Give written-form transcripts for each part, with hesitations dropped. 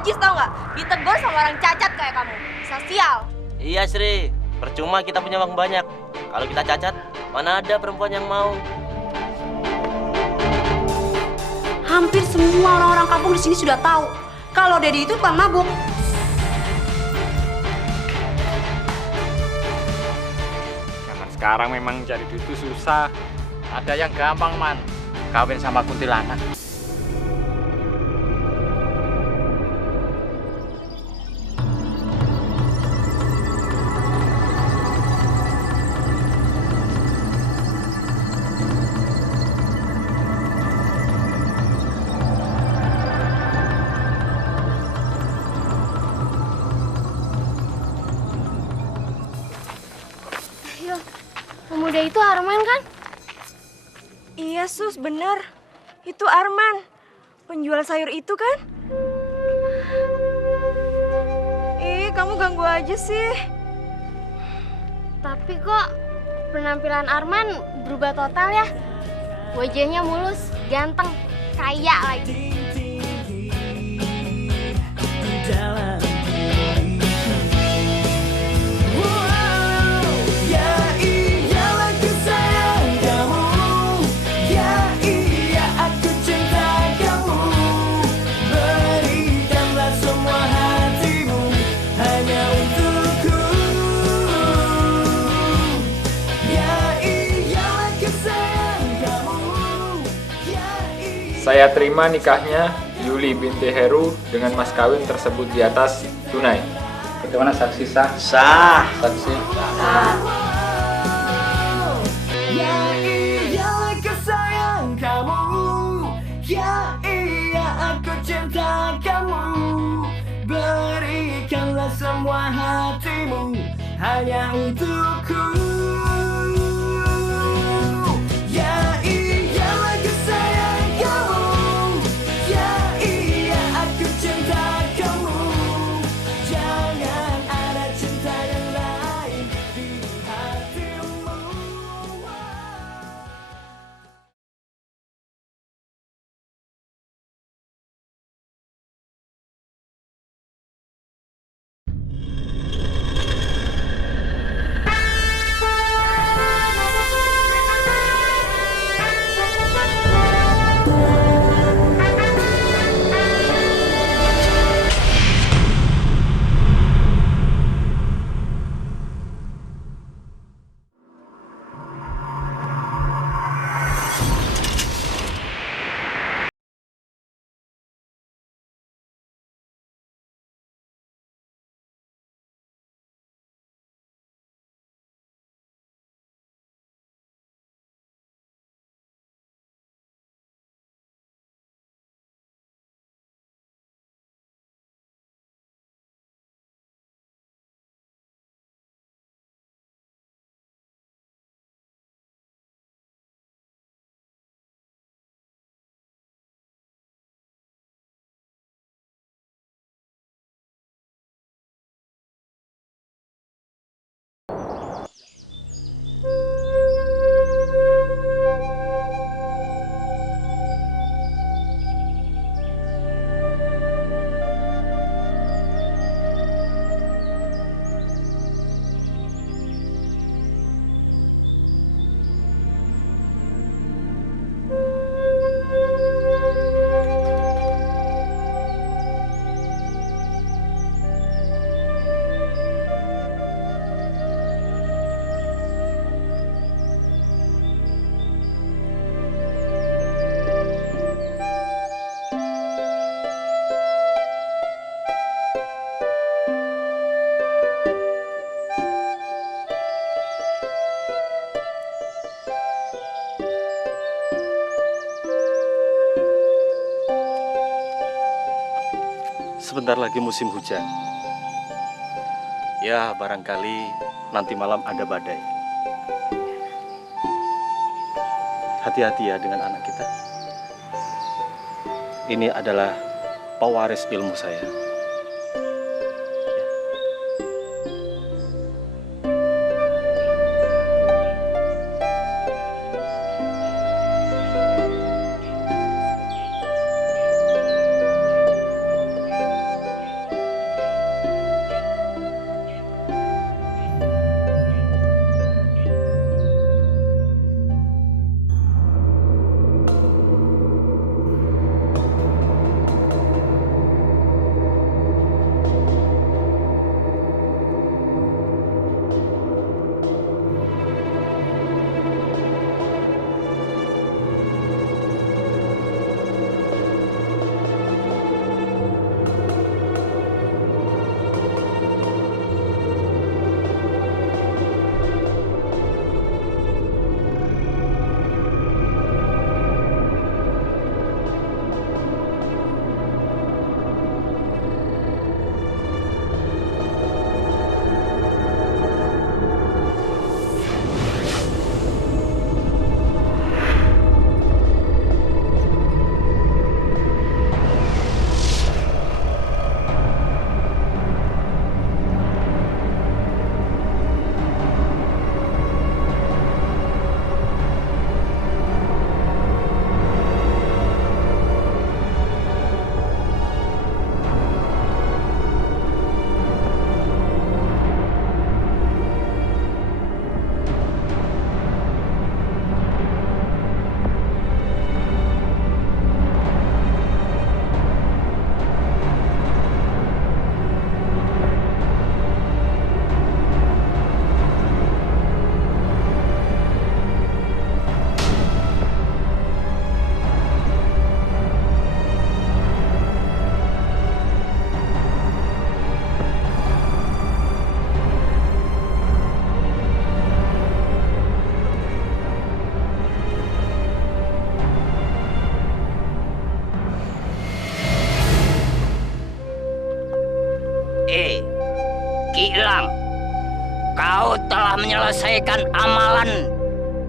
najis tau nggak? Ditegur sama orang cacat kayak kamu. Bisa sial. Iya Sri, percuma kita punya uang banyak. Kalau kita cacat, mana ada perempuan yang mau? Hampir semua orang-orang kampung di sini sudah tahu kalau Dedi itu tukang mabuk. Zaman sekarang memang cari duit itu susah. Ada yang gampang, Man. Kawin sama kuntilanak. Pemuda itu Arman kan? Iya Sus, bener. Itu Arman, penjual sayur itu kan? Ih, kamu ganggu aja sih. Tapi kok penampilan Arman berubah total ya? Wajahnya mulus, ganteng, kaya lagi. Saya terima nikahnya Yuli binti Heru dengan mas kawin tersebut di atas tunai. Bagaimana saksi sah? Sah. Saksi. Ya iya aku sayang kamu, ya iya aku cinta kamu. Berikanlah semua hatimu hanya untukku. Ya iya aku sayang kamu, ya iya aku cinta kamu. Jangan ada cinta yang lain di hatimu. Sebentar lagi musim hujan. Ya, barangkali nanti malam ada badai. Hati-hati ya dengan anak kita. Ini adalah pewaris ilmu saya. telah menyelesaikan amalan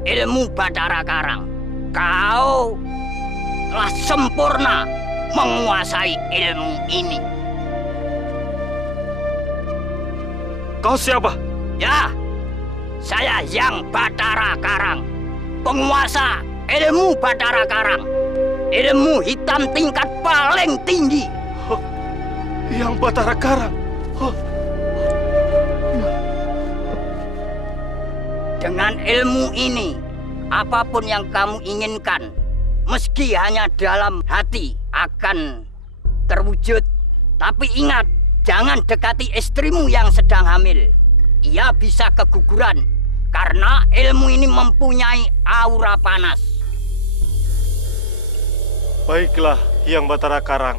ilmu Bathara Karang. Kau telah sempurna menguasai ilmu ini. Kau siapa? Ya, saya Yang Bathara Karang, penguasa ilmu Bathara Karang. Ilmu hitam tingkat paling tinggi. Yang Bathara Karang. Dengan ilmu ini, apapun yang kamu inginkan, meski hanya dalam hati, akan terwujud. Tapi ingat, jangan dekati istrimu yang sedang hamil. Ia bisa keguguran karena ilmu ini mempunyai aura panas. Baiklah, Yang Bathara Karang.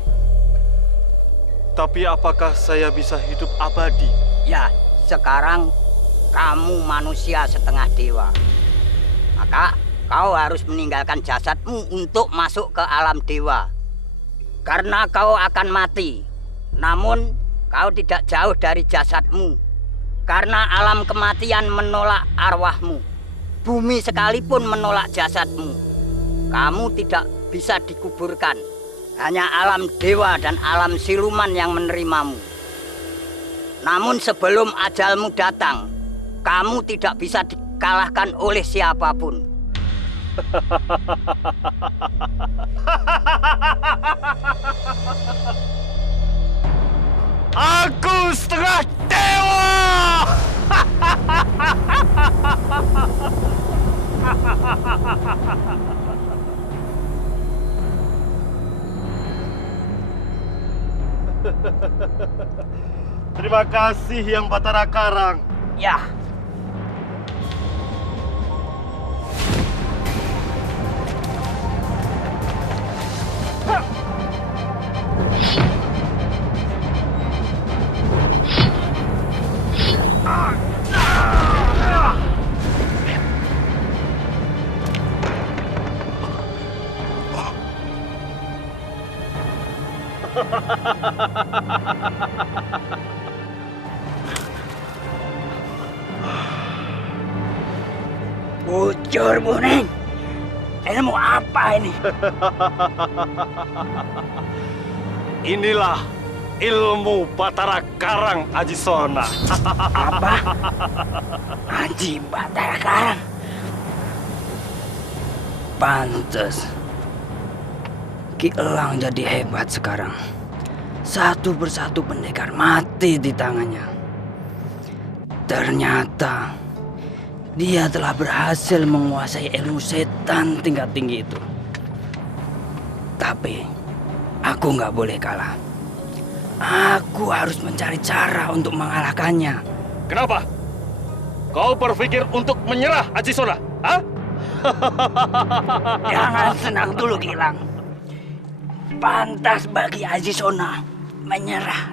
Tapi apakah saya bisa hidup abadi? Ya, sekarang kamu manusia setengah dewa. Maka kau harus meninggalkan jasadmu untuk masuk ke alam dewa. Karena kau akan mati. Namun kau tidak jauh dari jasadmu. Karena alam kematian menolak arwahmu. Bumi sekalipun menolak jasadmu. Kamu tidak bisa dikuburkan. Hanya alam dewa dan alam siluman yang menerimamu. Namun sebelum ajalmu datang, kamu tidak bisa dikalahkan oleh siapapun. Aku setengah dewa! Terima kasih Yang Bathara Karang. Ya. Bujur Buning, ilmu apa ini? Inilah ilmu Bathara Karang, Aji Sona. Apa? Aji Bathara Karang. Pantes Ki Elang jadi hebat sekarang. Satu persatu pendekar mati di tangannya. Ternyata dia telah berhasil menguasai ilmu setan tingkat tinggi itu. Tapi aku nggak boleh kalah. Aku harus mencari cara untuk mengalahkannya. Kenapa? Kau berpikir untuk menyerah, Aji Sona? Hah? Jangan senang dulu, Gilang. Pantas bagi Aji Sona menyerah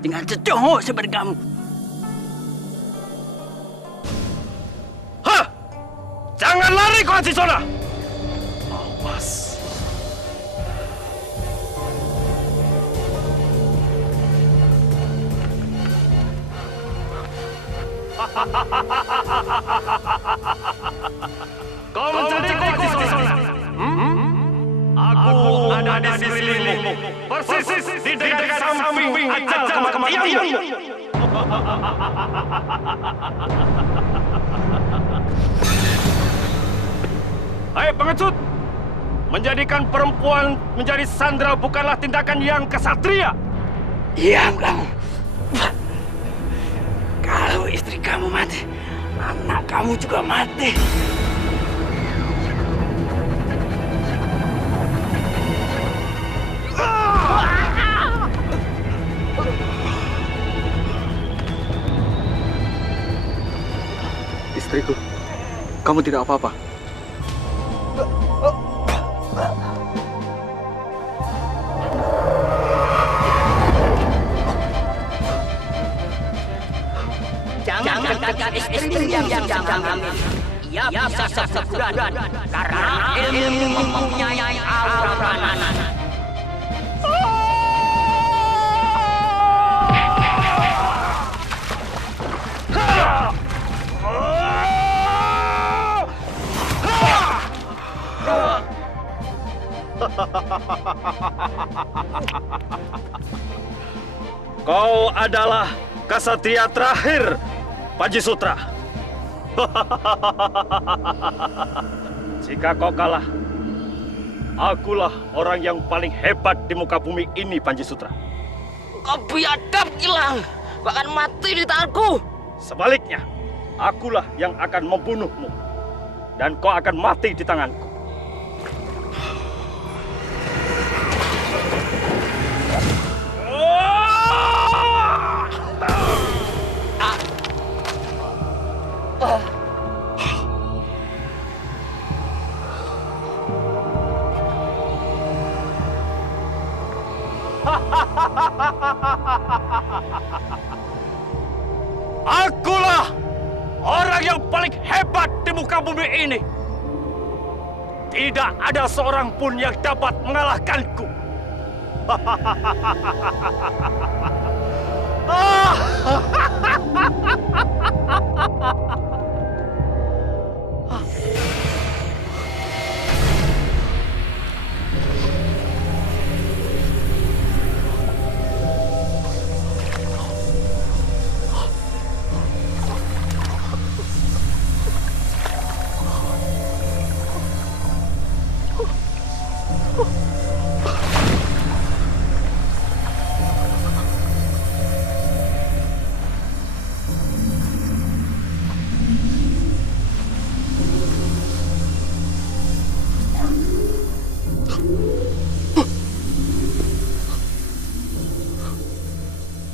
dengan cowok seperti kamu. Hah! Jangan lari kau, Aji Sona! Awas. Kau mencariku, Aji Sona? Aku ada di sisimu, persis di dekat samping ajal kematianmu. Hai pengecut, menjadikan perempuan menjadi sandera bukanlah tindakan yang kesatria. Diam kamu. Kalau istri kamu mati, anak kamu juga mati. Istriku, kamu tidak apa-apa. Jangan dekat istrimu yang sedang hamil. Ia bisa keguguran karena ilmu mempunyai aura panas. Kau adalah kesatria terakhir, Panji Sutra. Jika kau kalah, akulah orang yang paling hebat di muka bumi ini, Panji Sutra. Kau biadab, Gilang. Kau akan mati di tanganku. Sebaliknya, akulah yang akan membunuhmu. Dan kau akan mati di tanganku. Akulah orang yang paling hebat di muka bumi ini. Tidak ada seorang pun yang dapat mengalahkanku.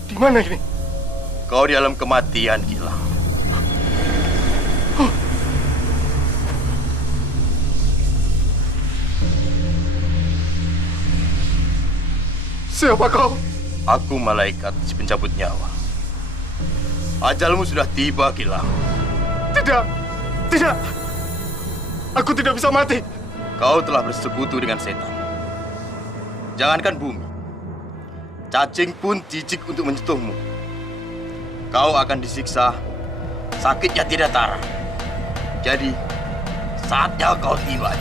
Di mana ini? Kau di alam kematian, Gilang. Siapa kau? Aku malaikat si pencabut nyawa. Ajalmu sudah tiba, Gilang. Tidak, tidak. Aku tidak bisa mati. Kau telah bersekutu dengan setan. Jangankan bumi, cacing pun jijik untuk menyentuhmu. Kau akan disiksa, sakitnya tidak tara. Jadi, saatnya kau tiba.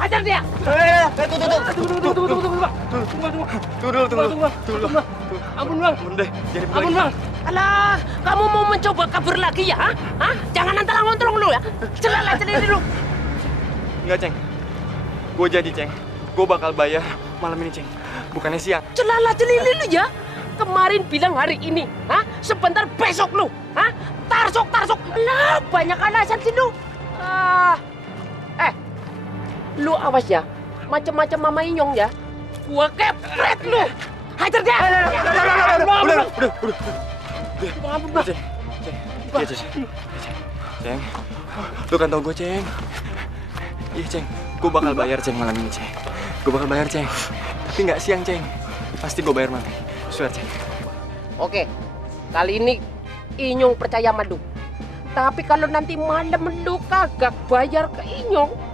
Hajar dia! Tunggu. Ampun, Bang. Ampun, Bang. Alah, kamu mau mencoba kabur lagi ya? Hah? Jangan antara-ngontong lu ya. Celala dulu. Enggak, Ceng. Gue janji, Ceng. Gue bakal bayar malam ini, Ceng. Bukannya siang. Celala lu ya. Kemarin bilang hari ini, hah? Sebentar besok lu, hah? Tarsok. Lah, banyak alasan sih lu. Lu awas ya, macam-macam Mama Inyong ya. Gua kepret lu. Hajar dia. Udah. Ampun, Bang. Ceng. Lu kan tau gue, Ceng. Iya, Ceng. Gue bakal bayar, Ceng, malam ini, Ceng. Gue bakal bayar, Ceng. Tapi nggak siang, Ceng. Pasti gue bayar malam. Swear, Ceng. Oke, kali ini Inyong percaya sama lu. Tapi kalau nanti malam lu kagak bayar ke Inyong,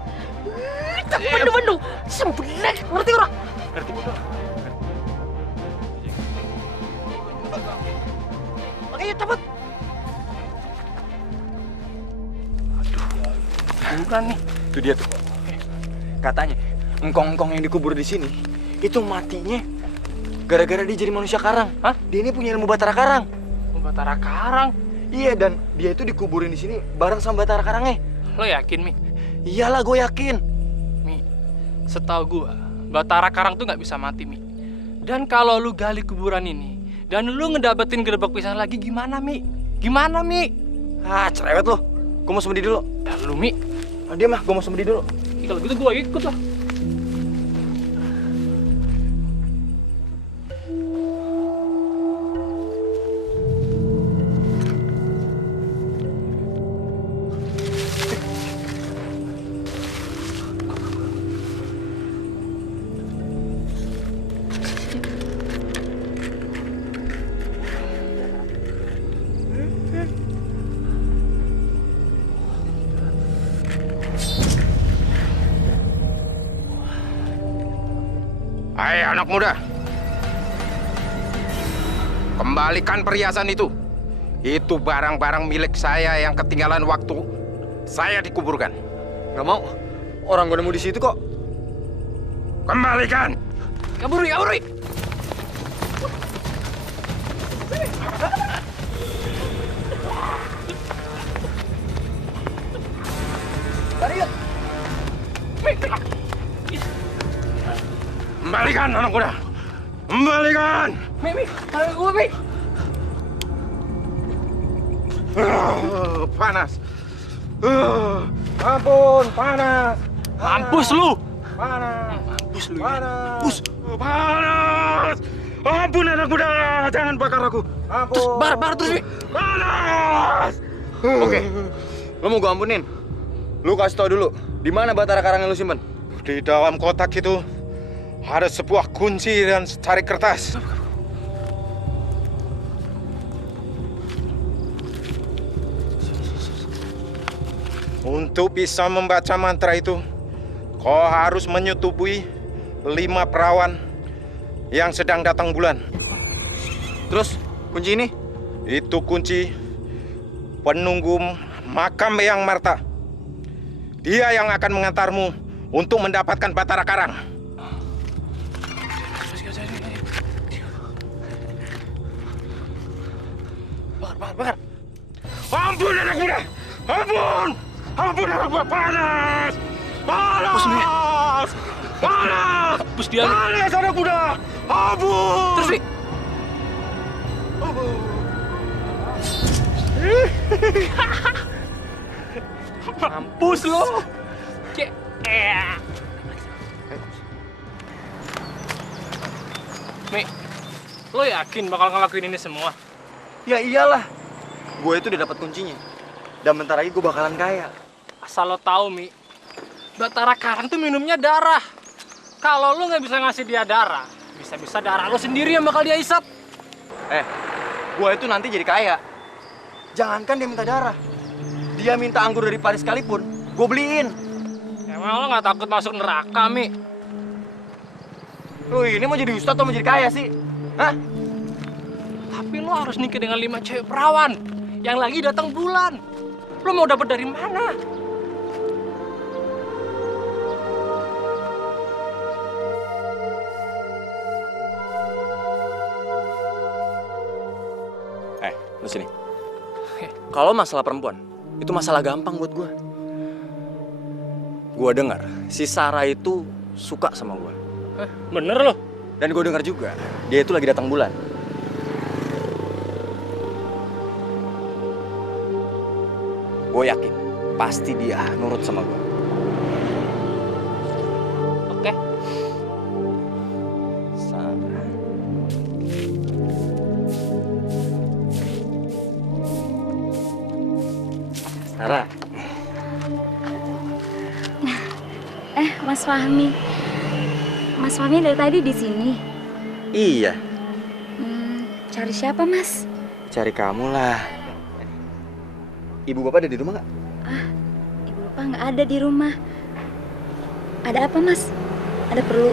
temen-temen sembelih, ngerti ora? Ngerti. Oke, yuk cepet. Aduh, bukan nih. Itu dia tuh. Katanya engkong-engkong yang dikubur di sini itu matinya gara-gara dia jadi manusia karang. Hah? Dia ini punya ilmu Batara Karang. Batara Karang? Iya, dan dia itu dikuburin di sini bareng sama Batara Karangnya. Lo yakin, Mi? Iyalah, gue yakin. Mi, setahu gue, Batara Karang tuh nggak bisa mati, Mi. Dan kalau lu gali kuburan ini dan lu ngedapetin gerobak pisang lagi, gimana, Mi? Gimana, Mi? Ah, cerewet lo. Gue mau semedi dulu. Ya lu, Mi. Ah, dia mah, gue mau semedi dulu. Kalau gitu gue ikut lah. Hai anak muda, kembalikan perhiasan itu. Itu barang-barang milik saya yang ketinggalan waktu saya dikuburkan. Gak mau, orang gue nemu di situ kok. Kembalikan. Kaburi, kaburi. Kembalikan anak muda. Kembalikan. Mi, gue, Mi. Panas. Ampun, panas. Mampus lu. Panas. Mampus lu. Panas. Mampus. Panas. Ampun anak muda, jangan bakar aku. Ampun. Terus bar terus, Mi. Panas. Oke, lo mau gue ampunin? Lu kasih tau dulu, di mana Batara Karang yang lu simpen? Di dalam kotak itu ada sebuah kunci dan secari kertas. Untuk bisa membaca mantra itu, kau harus menyetubui 5 perawan yang sedang datang bulan. Terus, kunci ini? Itu kunci penunggu makam Eyang Marta. Dia yang akan mengantarmu untuk mendapatkan Batara Karang. Bakar. Ampun anak muda! Ampun! Ampun anak muda! Panas! Panas! Panas! Hapus dia. Panas anak muda! Ampun! Terus, Mi. Mampus lo. Mi, lo yakin bakal ngelakuin ini semua? Ya iyalah, gue itu udah dapat kuncinya. Dan bentar lagi gue bakalan kaya. Asal lo tahu, Mi, Batara Karang tuh minumnya darah. Kalau lo nggak bisa ngasih dia darah, bisa-bisa darah lo sendiri yang bakal dia isap. Gue itu nanti jadi kaya. Jangankan dia minta darah, dia minta anggur dari Paris sekalipun, gue beliin. Emang lo nggak takut masuk neraka, Mi? Lo ini mau jadi ustadz atau mau jadi kaya sih? Hah? Tapi lo harus nikah dengan 5 cewek perawan yang lagi datang bulan. Lo mau dapat dari mana? Lo sini. Kalau masalah perempuan, itu masalah gampang buat gue. Gue dengar si Sarah itu suka sama gue. Bener lo? Dan gue dengar juga, dia itu lagi datang bulan. Gue yakin, pasti dia nurut sama gue. Oke. Sarah. Sarah. Mas Fahmi. Mas Fahmi dari tadi di sini. Iya. Cari siapa, Mas? Cari kamu lah. Ibu bapak ada di rumah nggak? Ibu bapak nggak ada di rumah. Ada apa, Mas? Ada perlu?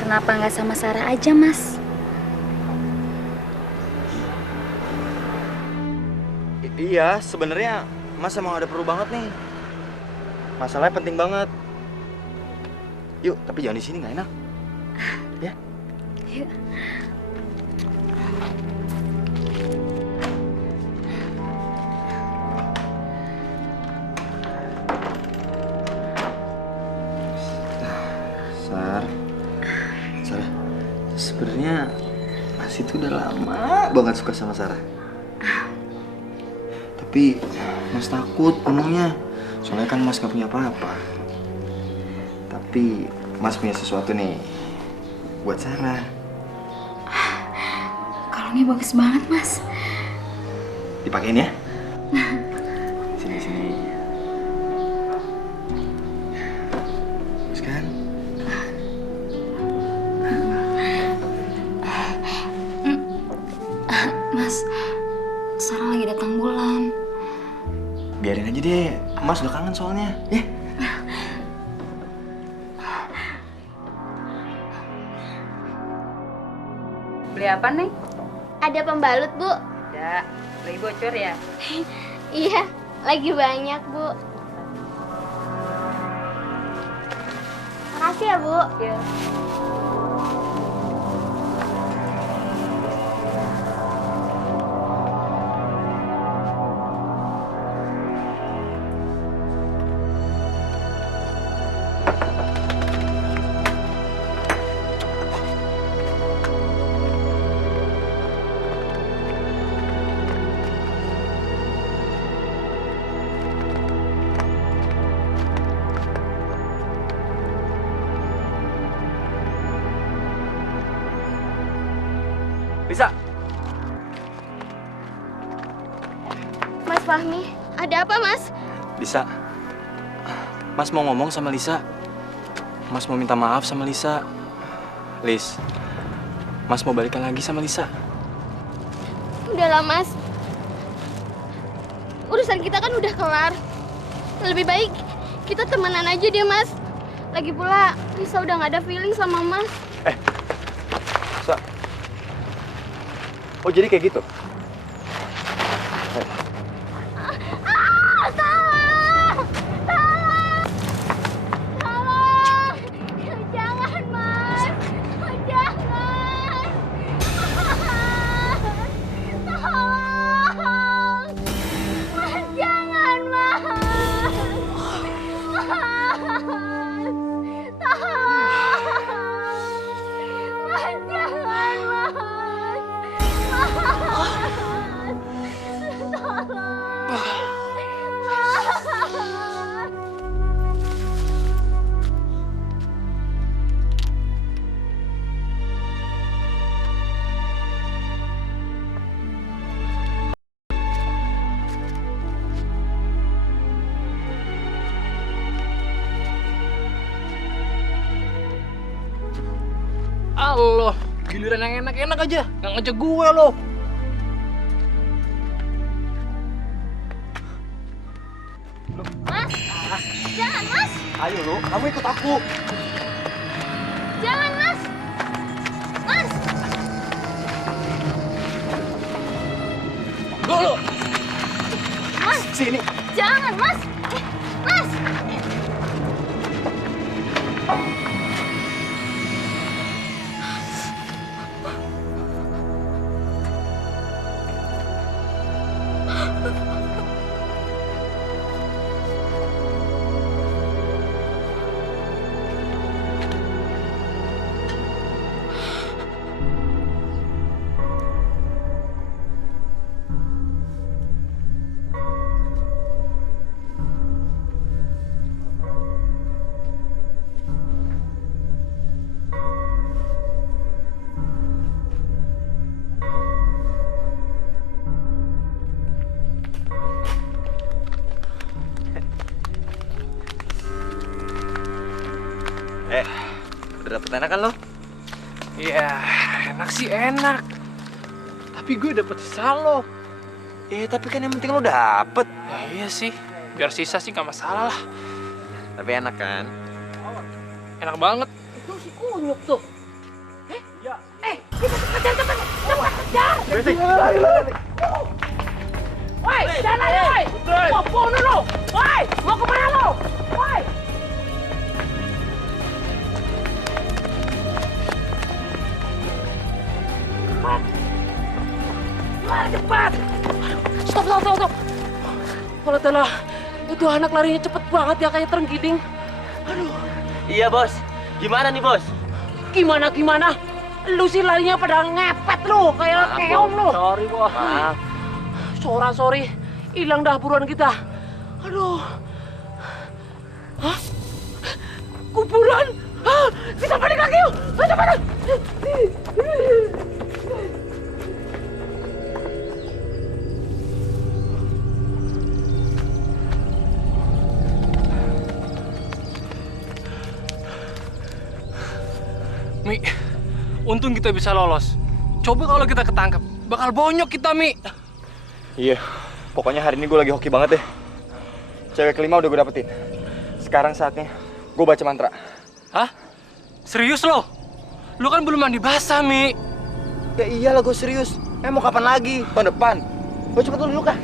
Kenapa nggak sama Sarah aja, Mas? Iya, sebenarnya Mas emang ada perlu banget nih. Masalahnya penting banget. Yuk, tapi jangan di sini, nggak enak. Ya. Yuk. Sarah, sebenarnya Mas itu udah lama banget suka sama Sarah. Tapi Mas takut ngomongnya, soalnya kan Mas gak punya apa-apa. Tapi Mas punya sesuatu nih buat Sarah. Kalungnya bagus banget, Mas. Dipakein ya? Sini. Bagus kan? Mas, Sarah lagi datang bulan. Biarin aja deh, Mas udah kangen soalnya. Ya. Beli apa, Neng? Ada pembalut, Bu. Ada. Lagi bocor ya? Iya, lagi banyak, Bu. Makasih ya, Bu. Iya. Lisa. Mas Fahmi, ada apa, Mas? Lisa. Mas mau ngomong sama Lisa. Mas mau minta maaf sama Lisa. Lis. Mas mau balikan lagi sama Lisa. Udahlah, Mas. Urusan kita kan udah kelar. Lebih baik kita temenan aja deh, Mas. Lagi pula, Lisa udah gak ada feeling sama Mas. Lisa. Oh, jadi kayak gitu? Jangan, Mas. Jangan. Tolong. Mas, jangan, Mas. Tolong. Mas, jangan, Mas. Allah, giliran yang enak-enak aja, nggak ngejek gue loh. Mas, jangan, Mas. Ayo lo, kamu ikut aku. Jangan, Mas. Mas. Lo. Mas. Sini. Jangan, Mas. Mas. Udah dapet enak kan lo? Iya, enak sih enak. Tapi gue dapet sisa lo. Tapi kan yang penting lo dapet. Ya, iya sih, biar sisa sih nggak masalah lah. Tapi enak kan? Enak banget. Itu si kunyuk tuh. Kita kejar, cepat kejar. Berhenti. Lari. Woi, jangan lari, woi! Mau bunuh lo! Woi, mau kemana lo? Woi! Lari cepat! Stop! Kalau telah, itu anak larinya cepet banget ya, kayak terenggiling. Aduh. Iya, Bos. Gimana nih, Bos? Gimana? Lu sih larinya pada ngepet lu, kayak keong lu. Sorry, Bos. Maaf. Sorry. Hilang dah buruan kita. Aduh. Hah? Kuburan? Hah? Kita balik lagi yuk. Cepat. Mi, untung kita bisa lolos. Coba kalau kita ketangkep, bakal bonyok kita, Mi. Iya, pokoknya hari ini gue lagi hoki banget deh. Cewek kelima udah gue dapetin. Sekarang saatnya gue baca mantra. Hah? Serius lo? Lo kan belum mandi basah, Mi. Ya iyalah gue serius. Mau kapan lagi? Tahun depan. Gue cepet dulu kah?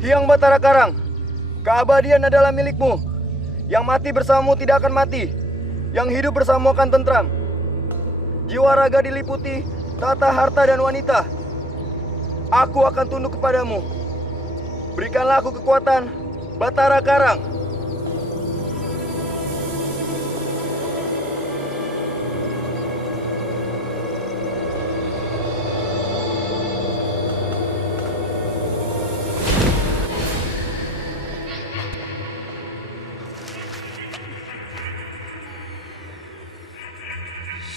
Hyang Batara Karang, keabadian adalah milikmu. Yang mati bersamamu tidak akan mati. Yang hidup bersamamu akan tentram. Jiwa raga diliputi tata harta dan wanita. Aku akan tunduk kepadamu. Berikanlah aku kekuatan Batara Karang.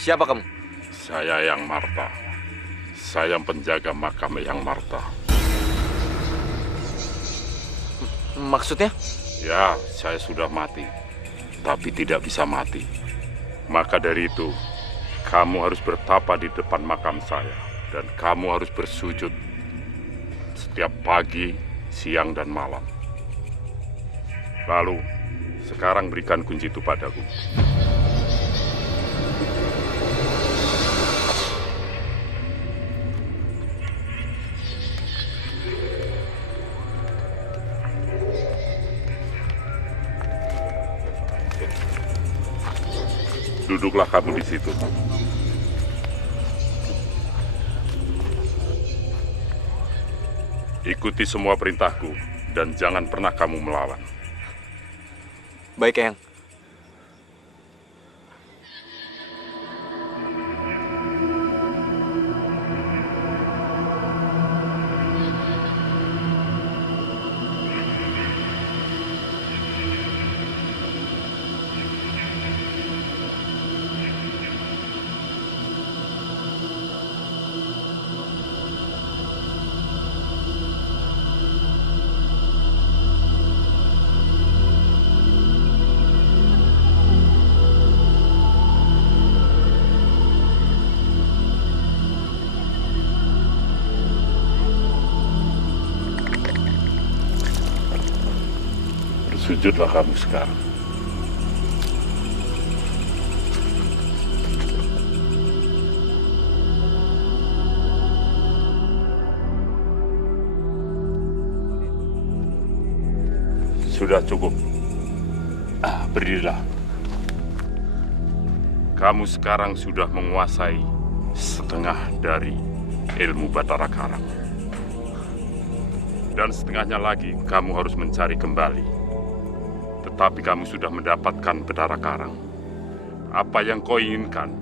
Siapa kamu? Saya Yang Marta. Saya penjaga makam Yang Marta. Maksudnya? Ya, saya sudah mati. Tapi tidak bisa mati. Maka dari itu, kamu harus bertapa di depan makam saya. Dan kamu harus bersujud setiap pagi, siang, dan malam. Lalu, sekarang berikan kunci itu padaku. Duduklah kamu di situ. Ikuti semua perintahku dan jangan pernah kamu melawan. Baik, Eyang. Bersujudlah kamu sekarang. Sudah cukup. Berdirilah. Kamu sekarang sudah menguasai setengah dari ilmu Batara Karang. Dan setengahnya lagi kamu harus mencari kembali. Tetapi kamu sudah mendapatkan Batara Karang. Apa yang kau inginkan,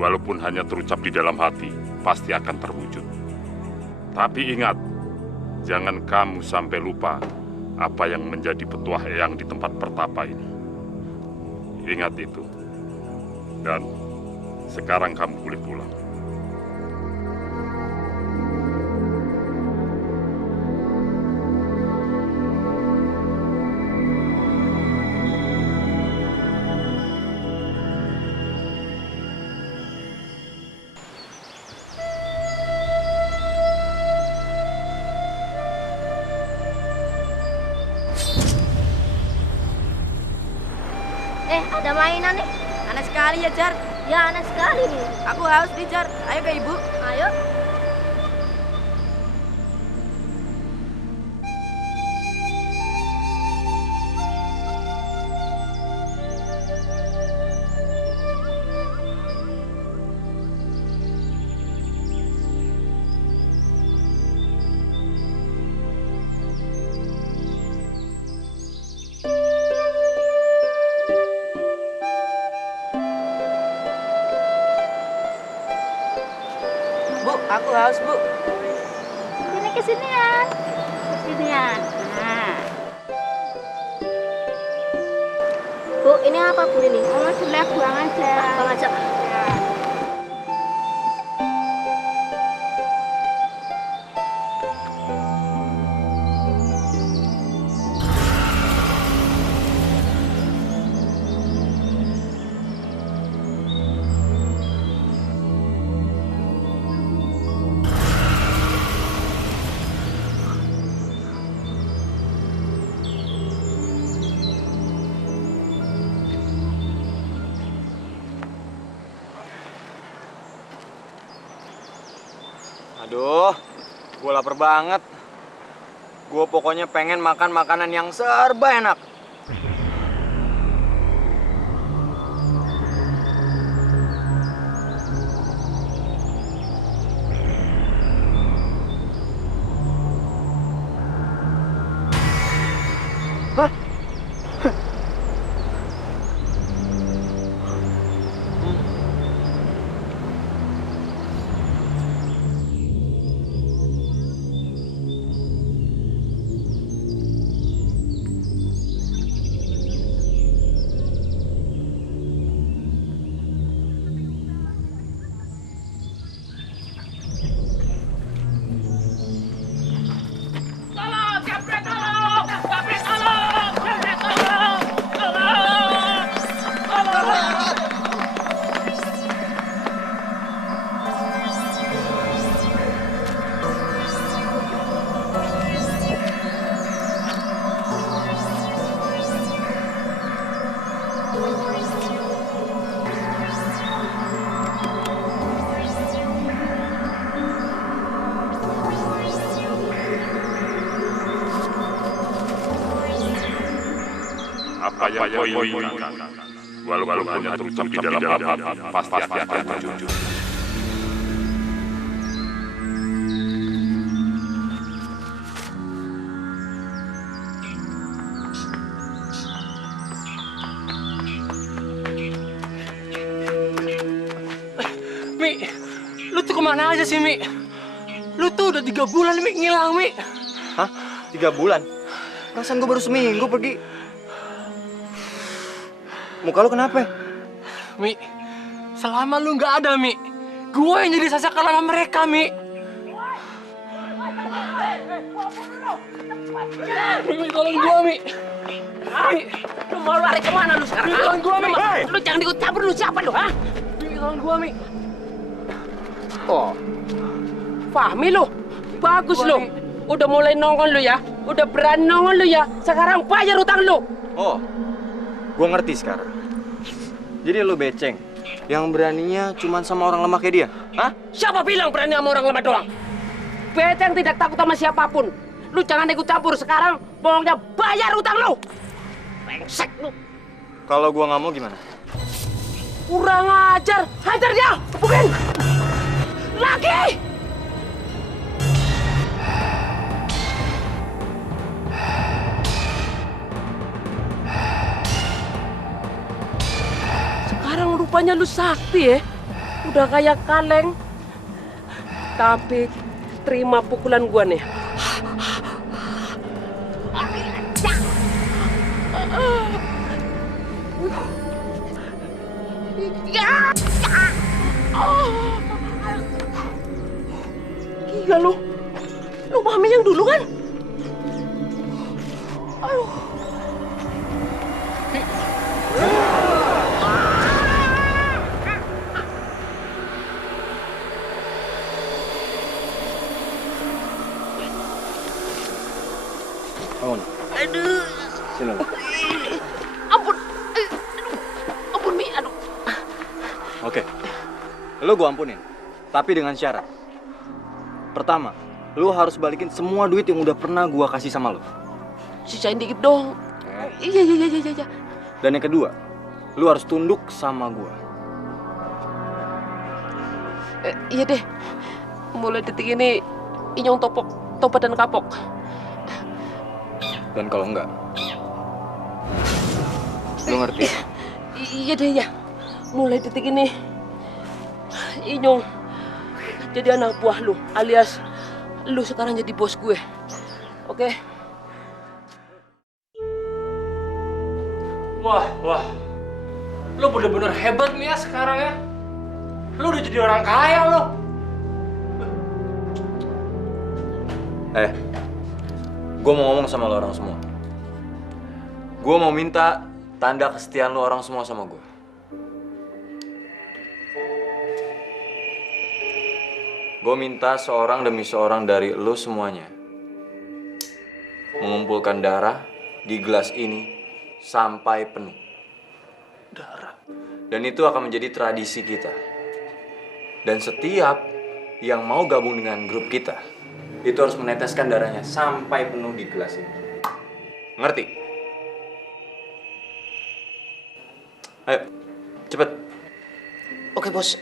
walaupun hanya terucap di dalam hati, pasti akan terwujud. Tapi ingat, jangan kamu sampai lupa apa yang menjadi petuah Eyang di tempat pertapa ini. Ingat itu. Dan sekarang kamu boleh pulang. Ada mainan nih. Aneh sekali ya, Jar. Ya, aneh sekali nih. Aku haus nih, Jar. Ayo ke ibu. Ayo. Bu, aku haus, Bu. Sini kesinian. Kesinian. Nah. Bu, ini apa Bu ini? Oh, sudah buang aja. Buang aja. Aduh, gue lapar banget. Gue pokoknya pengen makan makanan yang serba enak. Hah? Apa yang kau inginkan, walaupun hanya terucap di dalam hati, pasti akan terwujud. Mi, lu tuh kemana aja sih, Mi? Lu tuh udah 3 bulan, Mi, ngilang, Mi. Hah? 3 bulan? Perasaan gue baru seminggu pergi. Muka lu kenapa? Mi, selama lu nggak ada, Mi, gue yang jadi sasaran sama mereka, Mi. Mi, tolong gue, Mi. Mi, Lu mau lari kemana lu sekarang? Mi, tolong gue, Mi. Lu jangan ikut campur, lu siapa lu, ha? Mi, tolong gue, Mi. Oh, Fahmi lu, bagus lu. Udah mulai nongol lu ya, udah berani nongol lu ya. Sekarang bayar utang lu. Oh, gue ngerti sekarang. Jadi lu beceng, yang beraninya cuma sama orang lemah kayak dia? Hah? Siapa bilang berani sama orang lemah doang? Beceng tidak takut sama siapapun. Lu jangan ikut campur sekarang, pokoknya bayar utang lu. Brengsek lu. Kalau gue nggak mau gimana? Kurang ajar, hajar dia, bukan? Lagi! Sekarang rupanya lu sakti ya. Udah kayak kaleng. Tapi terima pukulan gua nih. Gila lu. Lu Mami yang dulu kan? Aduh. Bangun. Aduh. Sini. Ampun. Oke, lo gue ampunin. Tapi dengan syarat. Pertama, lo harus balikin semua duit yang udah pernah gue kasih sama lo. Sisain dikit dong. Iya. Dan yang kedua, lo harus tunduk sama gue. Iya deh. Mulai detik ini, Inyong topat dan kapok. Dan kalau enggak, lo ngerti? Iya deh ya. Mulai detik ini, Inyong jadi anak buah lu, alias lu sekarang jadi bos gue. Oke? Wah. Lo bener-bener hebat nih ya sekarang ya. Lo udah jadi orang kaya lo. Gue mau ngomong sama lo orang semua. Gue mau minta tanda kesetiaan lo orang semua sama gue. Gue minta seorang demi seorang dari lo semuanya mengumpulkan darah di gelas ini sampai penuh. Darah. Dan itu akan menjadi tradisi kita. Dan setiap yang mau gabung dengan grup kita, itu harus meneteskan darahnya sampai penuh di gelas ini. Ngerti? Ayo, cepet. Oke, bos.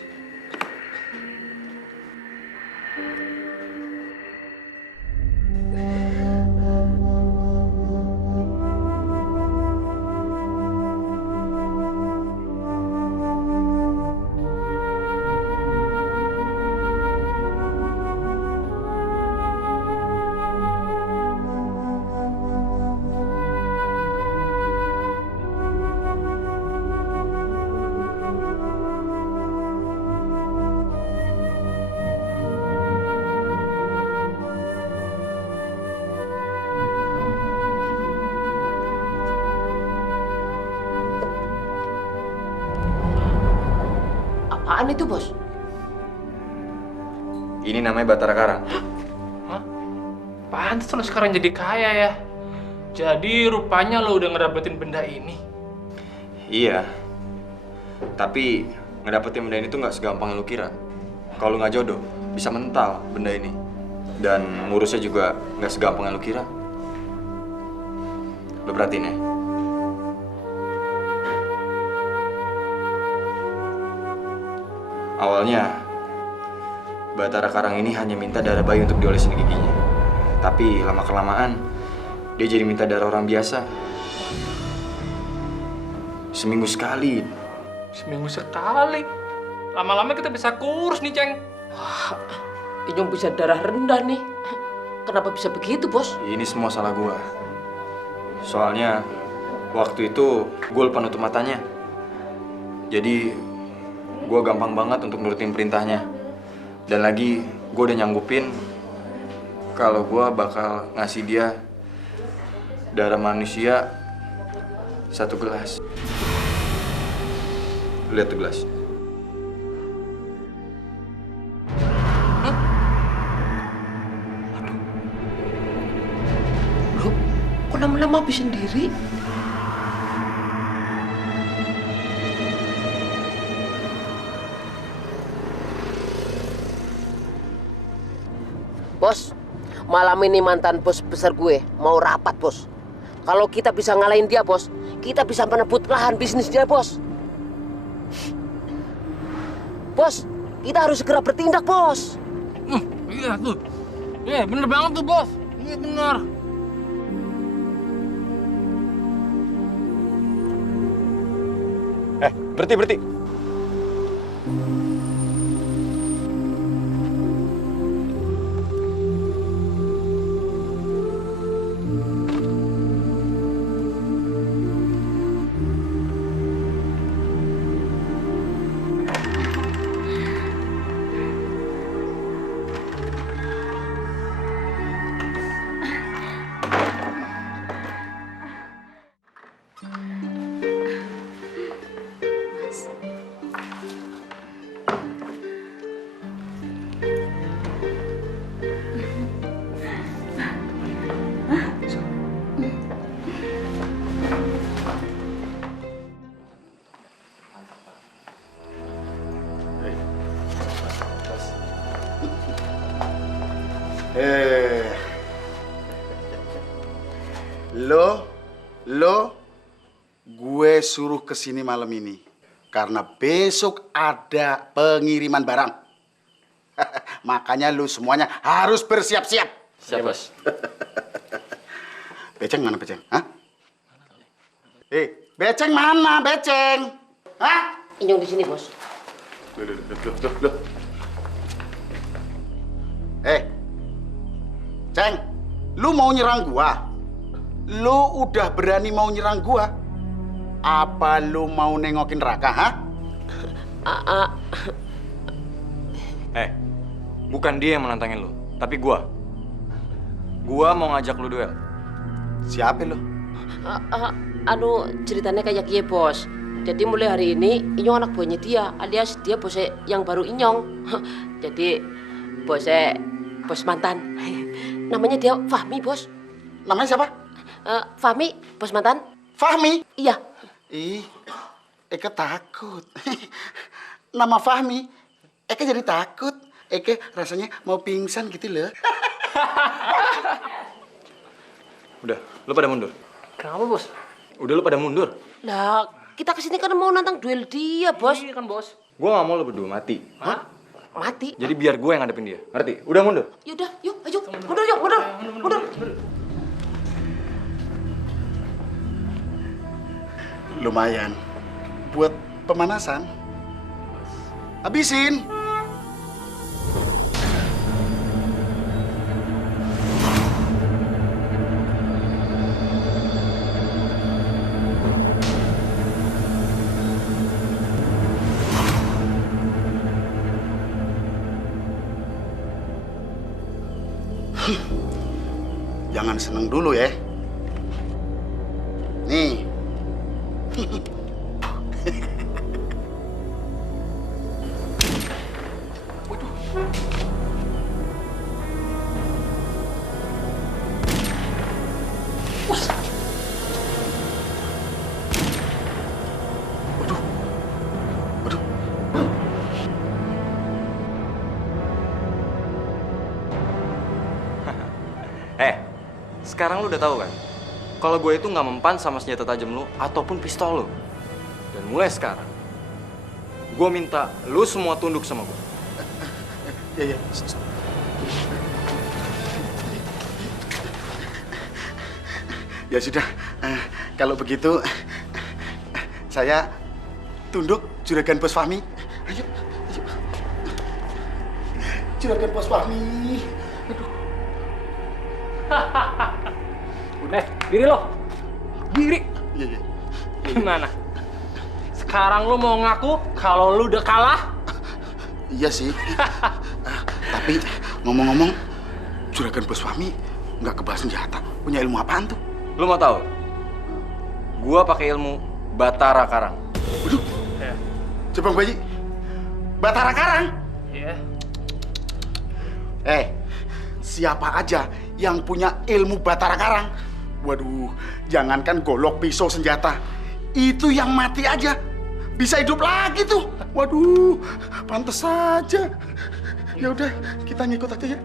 Apaan itu, bos? Ini namanya Batara Karang. Hah? Pantes lo sekarang jadi kaya ya. Jadi rupanya lo udah ngedapetin benda ini. Iya. Tapi ngedapetin benda ini tuh nggak segampang yang lu kira. Kalau nggak jodoh, bisa mental benda ini. Dan ngurusnya juga nggak segampang yang lu kira. Lu perhatiin ya. Awalnya, Batara Karang ini hanya minta darah bayi untuk diolesin giginya. Tapi lama-kelamaan, dia jadi minta darah orang biasa. Seminggu sekali. Seminggu sekali. Lama-lama kita bisa kurus nih, Ceng. Wah, Inyong bisa darah rendah nih. Kenapa bisa begitu, bos? Ini semua salah gua. Soalnya, waktu itu gue lupa nutup matanya. Jadi, gue gampang banget untuk nurutin perintahnya. Dan lagi, gue udah nyanggupin kalau gue bakal ngasih dia darah manusia 1 gelas. Lihat tuh gelas. Loh, kok lama-lama habis sendiri? Bos, malam ini mantan bos besar gue mau rapat, bos. Kalau kita bisa ngalahin dia, bos, kita bisa merebut lahan bisnis dia, bos. Bos, kita harus segera bertindak, bos. Iya tuh. Bener banget tuh, bos. Iya bener. Berhenti. Lo, gue suruh kesini malam ini karena besok ada pengiriman barang. Makanya lu semuanya harus bersiap-siap. Siap, Bos. Beceng mana Beceng? Hah? Beceng mana Beceng? Hah? Inyong di sini, Bos. Loh. Ceng, lu mau nyerang gua? Lu udah berani mau nyerang gua? Apa lu mau nengokin Raka, ha? Bukan dia yang menantangin lu, tapi gua. Gua mau ngajak lu duel. Siapa lu? Aduh, ceritanya kayak gini, Bos. Jadi mulai hari ini, Inyong anak buahnya dia, alias dia bosnya yang baru Inyong. Jadi bos mantan. Namanya dia Fahmi, Bos. Namanya siapa? Fahmi, bos mantan. Fahmi? Iya. Eke takut. Nama Fahmi, Eke jadi takut. Eke rasanya mau pingsan gitu loh. Udah, lu pada mundur. Kenapa, Bos? Udah lu pada mundur. Lah, kita kesini kan mau nantang duel dia, Bos. Iya kan, Bos. Gua nggak mau lu berdua mati. Hah? Mati? Jadi biar gue yang ngadepin dia. Ngerti? Udah mundur. Yaudah, yuk, ayo. Mundur. Lumayan. Buat pemanasan. Habisin. Jangan seneng dulu ya. Nih. Sekarang lu udah tahu kan, kalau gue itu nggak mempan sama senjata tajam lu ataupun pistol lu. Dan mulai sekarang, gue minta lu semua tunduk sama gue. Ya. Ya sudah, kalau begitu saya tunduk Juragan Bos Fahmi. Ayo. Juragan Bos Fahmi. Udah, diri lo. Diri. Iya. Gimana? Sekarang lo mau ngaku kalau lo udah kalah? Iya sih. Tapi ngomong-ngomong, Juragan Bos Fahmi nggak kebal senjata. Punya ilmu apaan tuh? Lo mau tahu? Gua pakai ilmu Batara Karang. Waduh. Coba Bayi. Batara Karang? Iya. Siapa aja yang punya ilmu Batara Karang? Waduh, jangankan golok, pisau, senjata. Itu yang mati aja bisa hidup lagi tuh. Waduh, pantes saja. Ya udah, kita ngikut aja ya.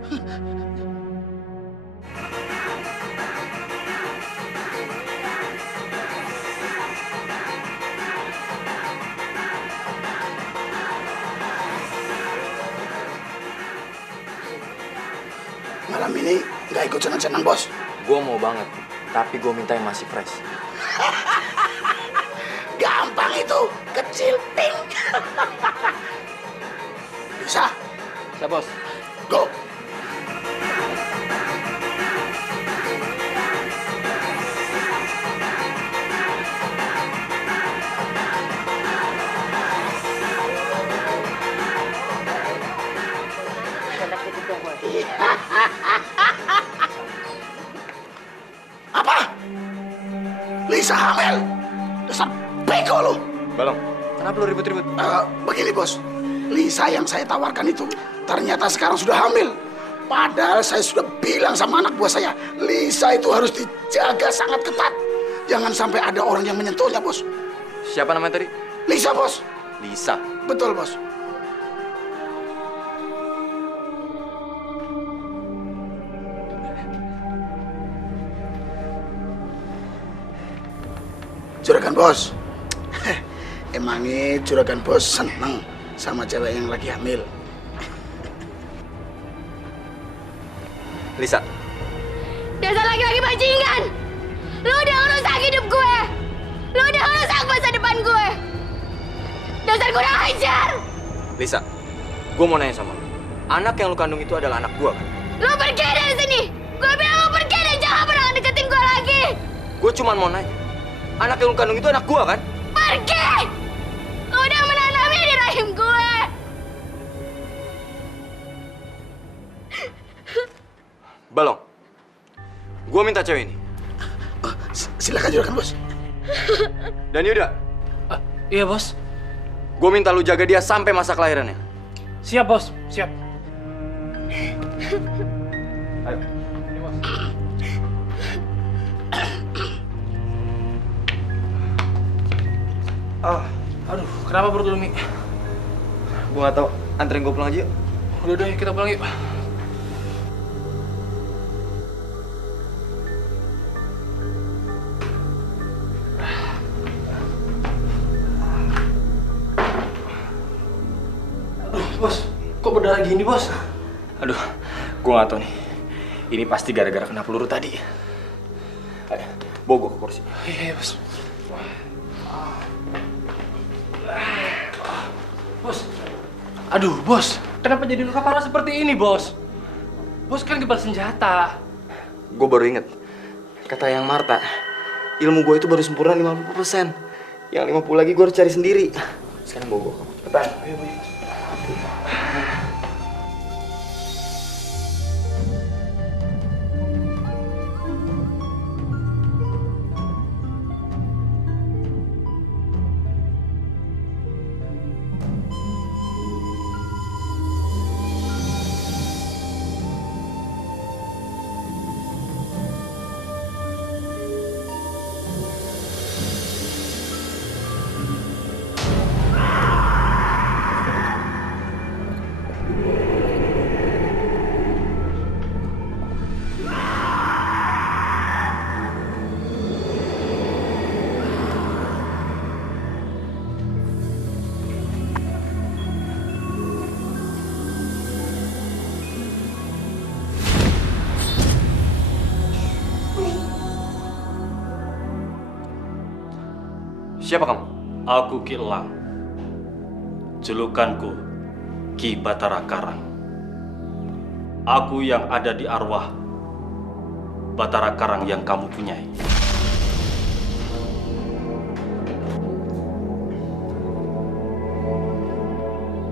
Malam ini nggak ikut senang-senang, Bos. Gue mau banget, tapi gue minta yang masih fresh. Gampang itu, kecil, ting. Bisa? Bisa, Bos. Go. Apa? Lisa hamil? Dasar bego lu. Balong, kenapa lu ribut-ribut? Begini, Bos. Lisa yang saya tawarkan itu ternyata sekarang sudah hamil. Padahal saya sudah bilang sama anak buah saya, Lisa itu harus dijaga sangat ketat. Jangan sampai ada orang yang menyentuhnya, Bos. Siapa namanya tadi? Lisa, Bos. Lisa? Betul, Bos. Juragan Bos. Emangnya Juragan Bos seneng sama cewek yang lagi hamil? Lisa. Dasar laki-laki bajingan. Lu udah ngerusak hidup gue. Lu udah ngerusak masa depan gue. Dasar kurang ajar. Lisa, gue mau nanya sama lu. Anak yang lu kandung itu adalah anak gue kan? Lu pergi dari sini. Gue bilang lu pergi dan jangan pernah deketin gue lagi. Gue cuma mau nanya. Anak yang lu kandung itu anak gue kan? Pergi. Lu udah menanamnya di rahim gue. Balong, gue minta cewek ini. Silakan Juragan Bos. Dan Yuda. Iya bos. Gue minta lu jaga dia sampai masa kelahirannya. Siap bos, siap. Ayo. Aduh, kenapa perut lu, Mi? Gue gak tau, anterin gue pulang aja yuk. Udah, kita pulang yuk. Aduh, bos, kok berdarah gini, bos? Aduh, gue gak tau nih. Ini pasti gara-gara kena peluru tadi. Ayo, bawa gue ke kursi. Iya, bos. Bos, aduh bos, kenapa jadi luka parah seperti ini bos? Bos kan kebal senjata. Gue baru inget, kata yang Marta, ilmu gue itu baru sempurna 50%. Yang 50 lagi gue harus cari sendiri. Sekarang bawa gue, cepetan. Ayo, ayo. Siapa kamu? Aku Ki Elang. Julukanku Ki Batara Karang. Aku yang ada di arwah Batara Karang yang kamu punyai.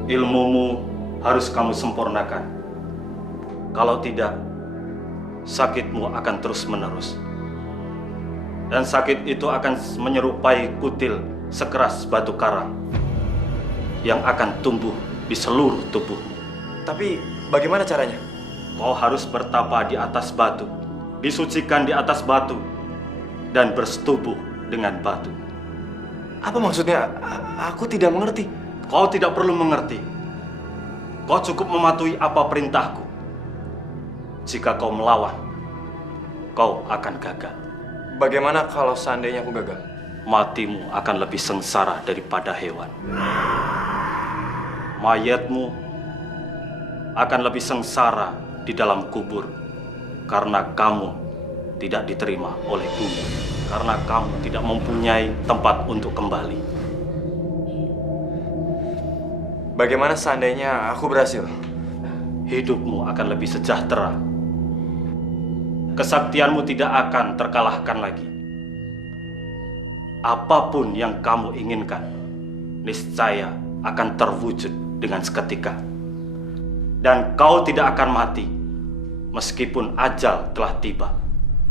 Ilmumu harus kamu sempurnakan. Kalau tidak, sakitmu akan terus-menerus. Dan sakit itu akan menyerupai kutil sekeras batu karang yang akan tumbuh di seluruh tubuhmu. Tapi bagaimana caranya? Kau harus bertapa di atas batu, disucikan di atas batu, dan bersetubuh dengan batu. Apa maksudnya? Aku tidak mengerti. Kau tidak perlu mengerti. Kau cukup mematuhi apa perintahku. Jika kau melawan, kau akan gagal. Bagaimana kalau seandainya aku gagal? Matimu akan lebih sengsara daripada hewan. Mayatmu akan lebih sengsara di dalam kubur karena kamu tidak diterima oleh bumi, karena kamu tidak mempunyai tempat untuk kembali. Bagaimana seandainya aku berhasil? Hidupmu akan lebih sejahtera. Kesaktianmu tidak akan terkalahkan lagi. Apapun yang kamu inginkan, niscaya akan terwujud dengan seketika. Dan kau tidak akan mati, meskipun ajal telah tiba.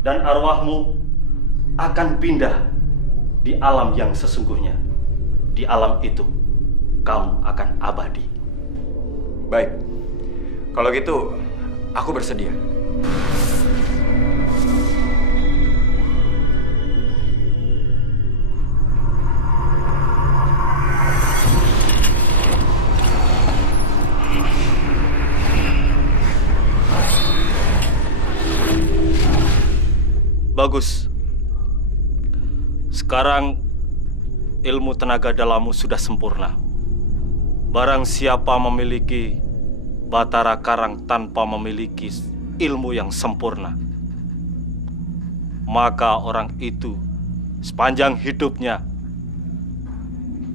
Dan arwahmu akan pindah di alam yang sesungguhnya. Di alam itu, kamu akan abadi. Baik, kalau gitu, aku bersedia. Bagus. Sekarang ilmu tenaga dalammu sudah sempurna. Barang siapa memiliki Batara Karang tanpa memiliki ilmu yang sempurna, maka orang itu sepanjang hidupnya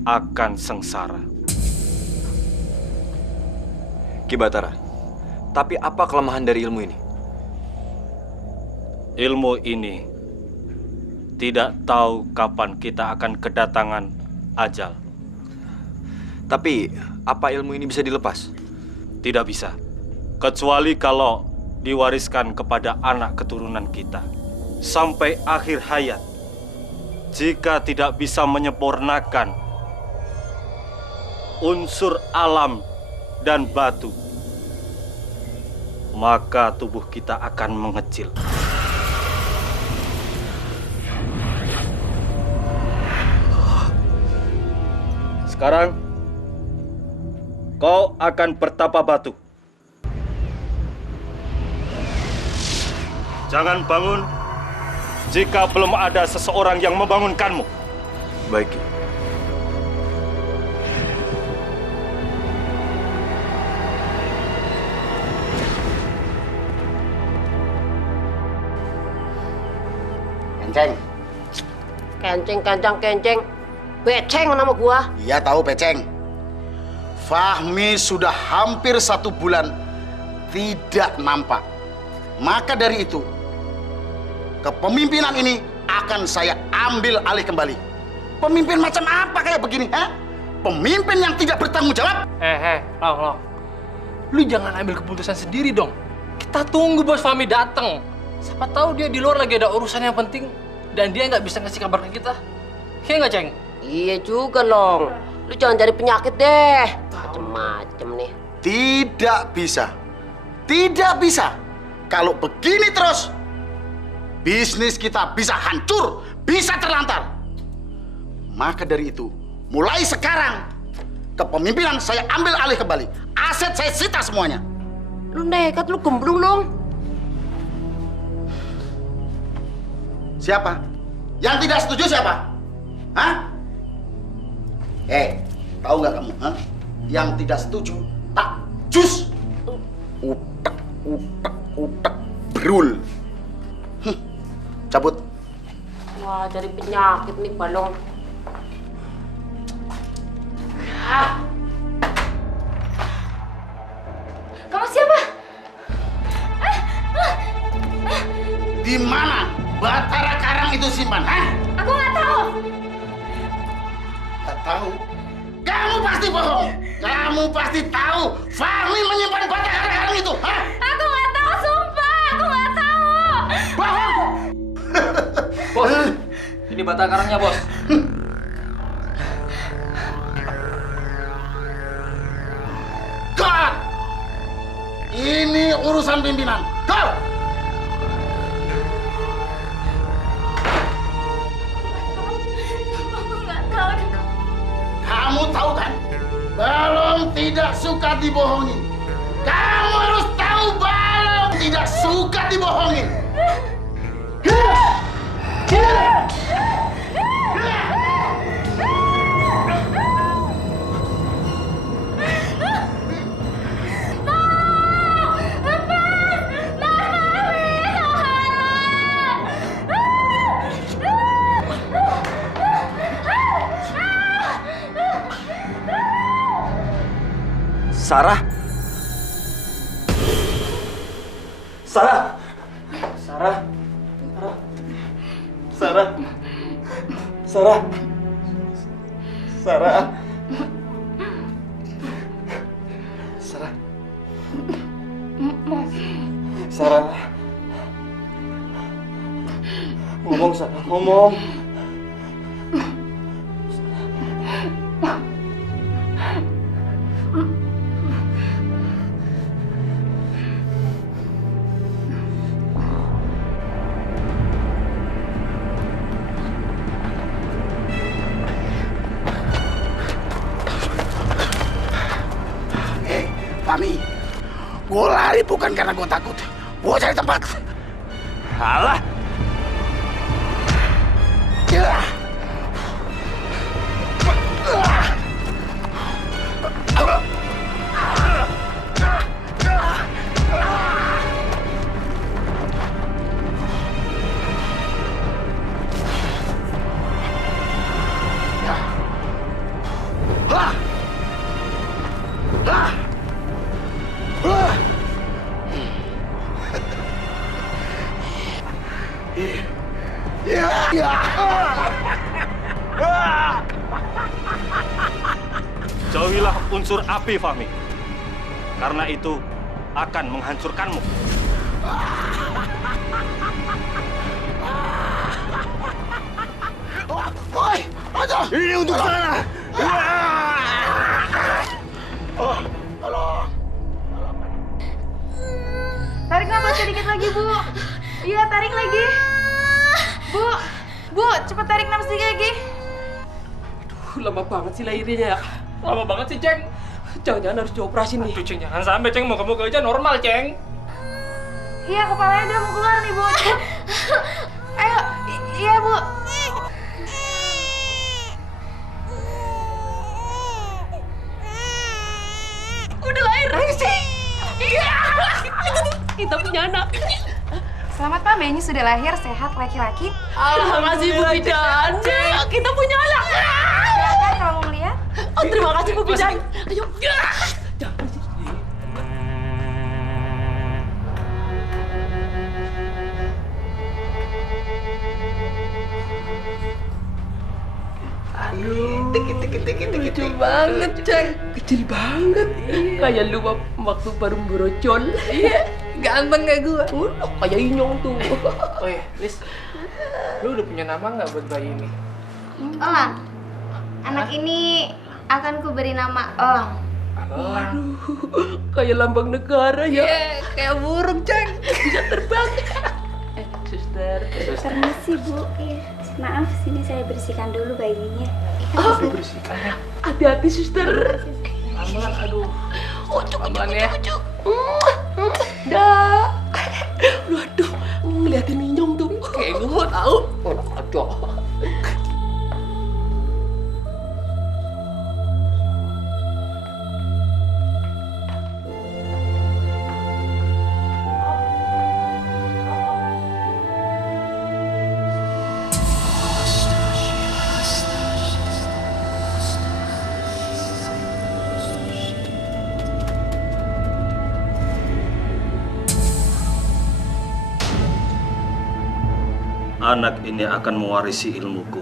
akan sengsara. Ki Batara, tapi apa kelemahan dari ilmu ini? Ilmu ini tidak tahu kapan kita akan kedatangan ajal. Tapi apa ilmu ini bisa dilepas? Tidak bisa, kecuali kalau diwariskan kepada anak keturunan kita sampai akhir hayat. Jika tidak bisa menyempurnakan unsur alam dan batu, maka tubuh kita akan mengecil. Sekarang kau akan bertapa batu. Jangan bangun jika belum ada seseorang yang membangunkanmu. Baik, Ki. Kenceng. Kenceng. Beceng nama gua. Iya tahu Beceng. Fahmi sudah hampir 1 bulan tidak nampak. Maka dari itu, kepemimpinan ini akan saya ambil alih kembali. Pemimpin macam apa kayak begini, ha? Pemimpin yang tidak bertanggung jawab? Long. Lu jangan ambil keputusan sendiri dong. Kita tunggu Bos Fahmi datang. Siapa tahu dia di luar lagi ada urusan yang penting dan dia nggak bisa ngasih kabar ke kita. Iya nggak, Ceng? Iya juga, Long. Lu jangan cari penyakit deh. Macem-macem nih. Tidak bisa. Tidak bisa. Kalau begini terus, bisnis kita bisa hancur, bisa terlantar. Maka dari itu, mulai sekarang, kepemimpinan saya ambil alih kembali. Aset saya sita semuanya. Lu nekat, lu gemblung, Long. Siapa? Yang tidak setuju siapa? Hah? Tahu nggak kamu? Hah? Yang tidak setuju, tak jus. Utek, berul. Cabut. Wah, cari penyakit nih, Balong. Kamu siapa? Di mana Batara Karang itu simpan? Hah? Aku nggak tahu. Tak tahu? Kamu pasti bohong. Kamu pasti tahu Fahmi menyimpan Batara Karang itu. Hah? Aku nggak tahu, sumpah. Aku nggak tahu. Bohong. Bos, ini Batara Karangnya, Bos. God! Ini urusan pimpinan. Go! Kamu tahu kan? Balong tidak suka dibohongin. Kamu harus tahu Balong tidak suka dibohongin. Sarah? Ngomong, Sarah, ngomong. Fahmi, gue lari bukan karena gue takut. Gue cari tempat. Alah. Ya. unsur api, Fahmi. Karena itu akan menghancurkanmu. Woi, ini untuk sana. Tolong. Tarik nafas sedikit lagi, Bu. Iya, tarik lagi. Bu, cepat tarik nafas sedikit lagi. Aduh, lama banget sih lahirnya ya. Lama banget sih, Ceng. Jangan-jangan harus dioperasi nih. Aduh, Ceng, jangan sampai, Ceng. Moga-moga aja normal, Ceng. Iya, kepalanya udah mau keluar nih, Bu. Ayo, iya, Bu. Udah lahir lagi sih. Iya. Kita punya anak. Selamat Pak, bayinya sudah lahir, sehat, laki-laki. Terima kasih Bu Bidan. Kita punya anak. Silakan kalau mau melihat. Oh, terima kasih Bu Bidan. Ayo. Aduh, lucu banget, Ceng. Kecil banget. Kayak lu waktu baru berocol. Iya, ganteng kayak gua. Kayak Inyong tuh. Oh iya, Lis. Lu udah punya nama nggak buat bayi ini? Elang. Anak ini akan kuberi nama Elang. Waduh, kayak lambang negara ya. Kayak burung, Ceng. Bisa terbang. Suster. Permisi, Bu. Iya. Maaf, sini saya bersihkan dulu bayinya. Bersihkan ya. Hati-hati, Suster. Aman, aduh. Oh, cukup ya. Dah. Waduh, ngeliatin Inyong tuh. Kayak gue tahu. Oh, aduh. Anak ini akan mewarisi ilmuku.